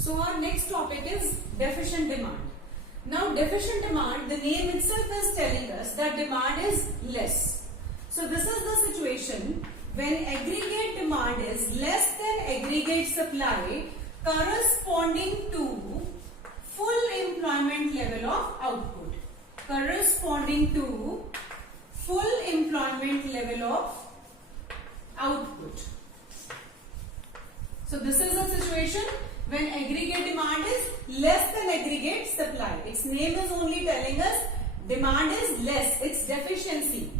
So our next topic is deficient demand. Now deficient demand, the name itself is telling us that demand is less. So this is the situation when aggregate demand is less than aggregate supply corresponding to full employment level of output. Corresponding to full employment level of output. So this is a situation when aggregate demand is less than aggregate supply. Its name is only telling us demand is less, it's deficiency,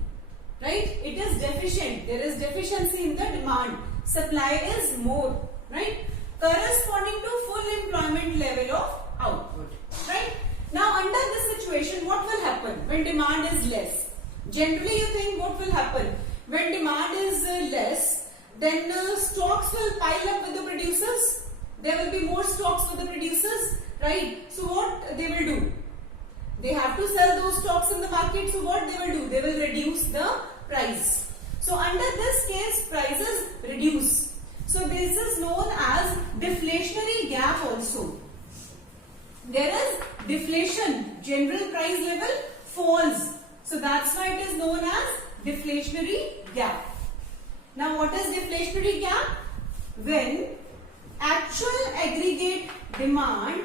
right? It is deficient, there is deficiency in the demand, supply is more, right? Corresponding to full employment level of output, right? Now under this situation, what will happen when demand is less? Generally you think what will happen? When demand is less, then stocks will pile up with the producers. There will be more stocks for the producers, right? So what they will do? They have to sell those stocks in the market. So what they will do? They will reduce the price. So under this case, prices reduce. So this is known as deflationary gap also. There is deflation. General price level falls. So that's why it is known as deflationary gap. Now what is deflationary gap? When actual aggregate demand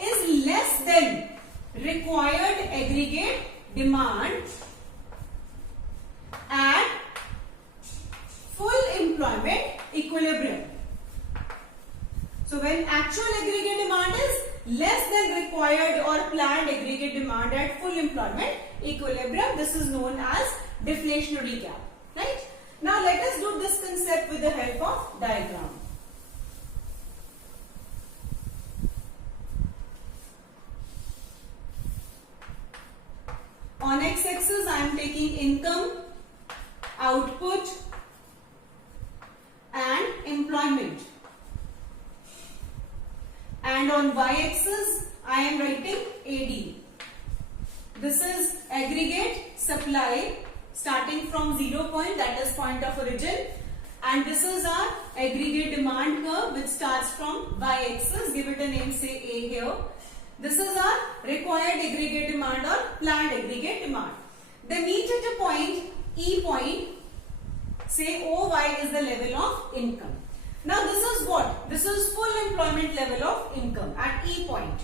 is less than required aggregate demand at full employment equilibrium. So when actual aggregate demand is less than required or planned aggregate demand at full employment equilibrium, this is known as deflationary gap, right? Now let us do this concept with the help of diagram. On x-axis I am taking income, output and employment, and on y-axis I am writing AD. This is aggregate supply starting from 0 point, that is point of origin, and this is our aggregate demand curve which starts from y-axis. Give it a name, say A here. This is our required aggregate demand or planned aggregate demand. They meet at a point, E point, say OY is the level of income. Now this is what? This is full employment level of income at E point.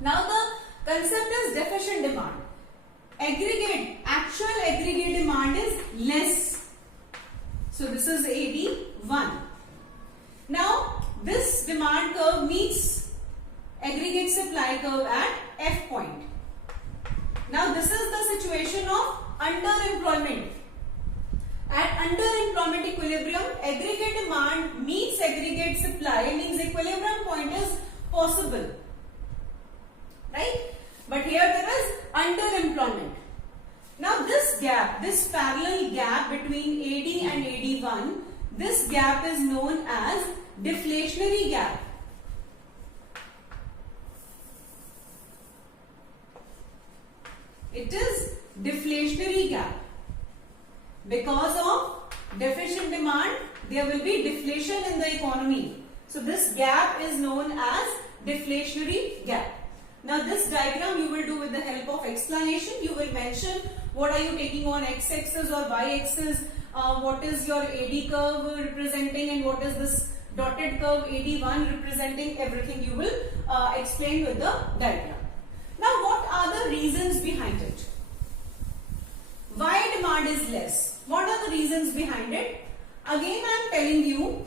Now the concept is deficient demand. Actual aggregate demand is less. So this is AD1. Now this demand curve meets aggregate supply curve at F point. Now this is the situation of underemployment. At underemployment equilibrium, aggregate demand meets aggregate supply, means equilibrium point is possible, right? But here there is underemployment. Now this gap, this parallel gap between AD and AD1, this gap is known as deflationary gap. It is deflationary gap. Because of deficient demand, there will be deflation in the economy. So this gap is known as deflationary gap. Now this diagram you will do with the help of explanation. You will mention what are you taking on x-axis or y-axis, what is your AD curve representing, and what is this dotted curve AD1 representing. Everything you will explain with the diagram. Now what are the reasons behind it? Why demand is less? What are the reasons behind it? Again I am telling you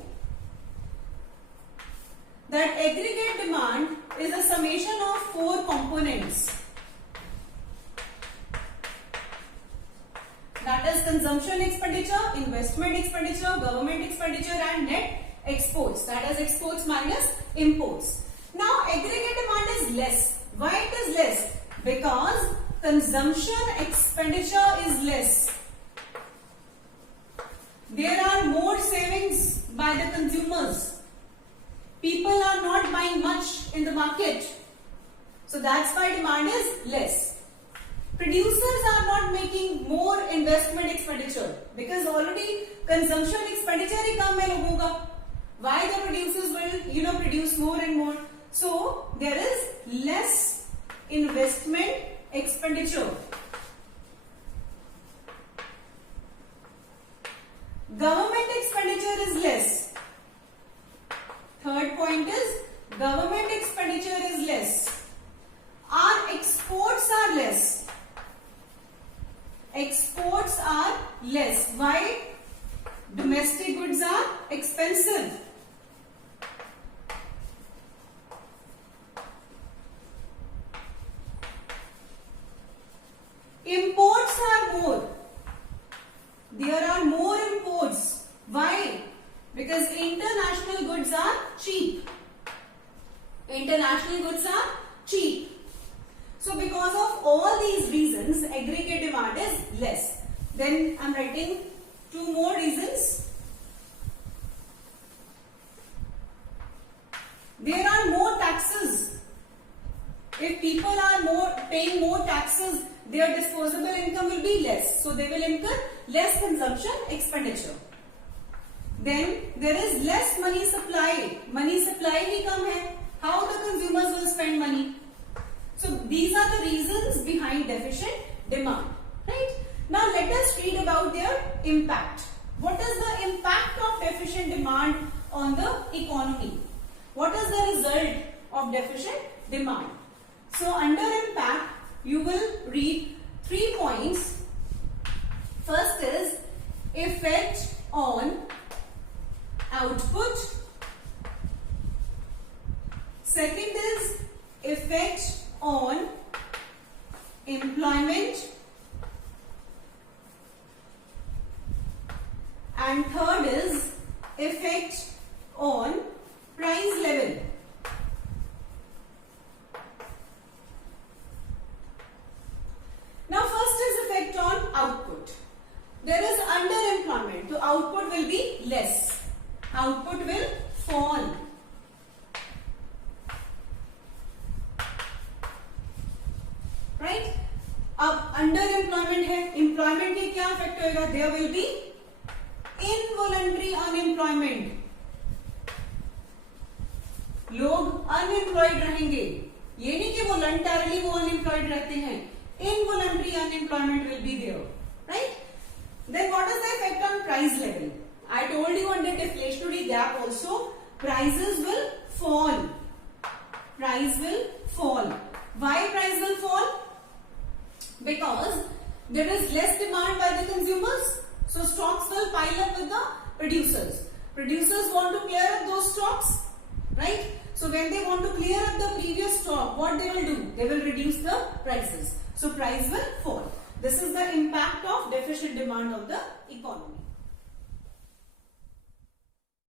that aggregate demand is a summation of 4 components. That is consumption expenditure, investment expenditure, government expenditure and net exports. That is exports minus imports. Now aggregate demand is less. Why it is less? Because consumption expenditure is less. There are more savings by the consumers. People are not buying much in the market. So that's why demand is less. Producers are not making more investment expenditure because already consumption expenditure ही कम है लोगों का. Why the producers will, produce more and more. So there is less investment expenditure. Government expenditure is less. Third point is government expenditure is less. Our exports are less. Exports are less. Why? Domestic goods are expensive. Imports are more. There are more imports. Why? Because international goods are cheap. International goods are cheap. So because of all these reasons, aggregate demand is less. Then I am writing two more reasons. There are more taxes. If people are paying more taxes, their disposable income will be less. So they will incur less consumption expenditure. Then there is less money supply. Money supply ही कम है. How the consumers will spend money? So these are the reasons behind deficient demand. Right? Now let us read about their impact. What is the impact of deficient demand on the economy? What is the result of deficient demand? So under impact, you will read 3 points. First is effect on output. Second is effect on employment. And third is effect on price level. Now first is effect on output. There is underemployment, so output will be less. Output will fall. Right? अब underemployment है, employment के क्या effect होएगा? There will be involuntary unemployment. लोग unemployed रहेंगे. ये नहीं कि voluntarily वो unemployed रहते हैं. Involuntary unemployment will be there, right? Then what is the effect on price level? I told you under deflationary gap also, prices will fall. Price will fall. Why price will fall? Because there is less demand by the consumers, so stocks will pile up with the producers. Producers want to clear up those stocks, right? So when they want to clear up the previous stock, what they will do? They will reduce the prices. So price will fall. This is the impact of deficient demand on the economy.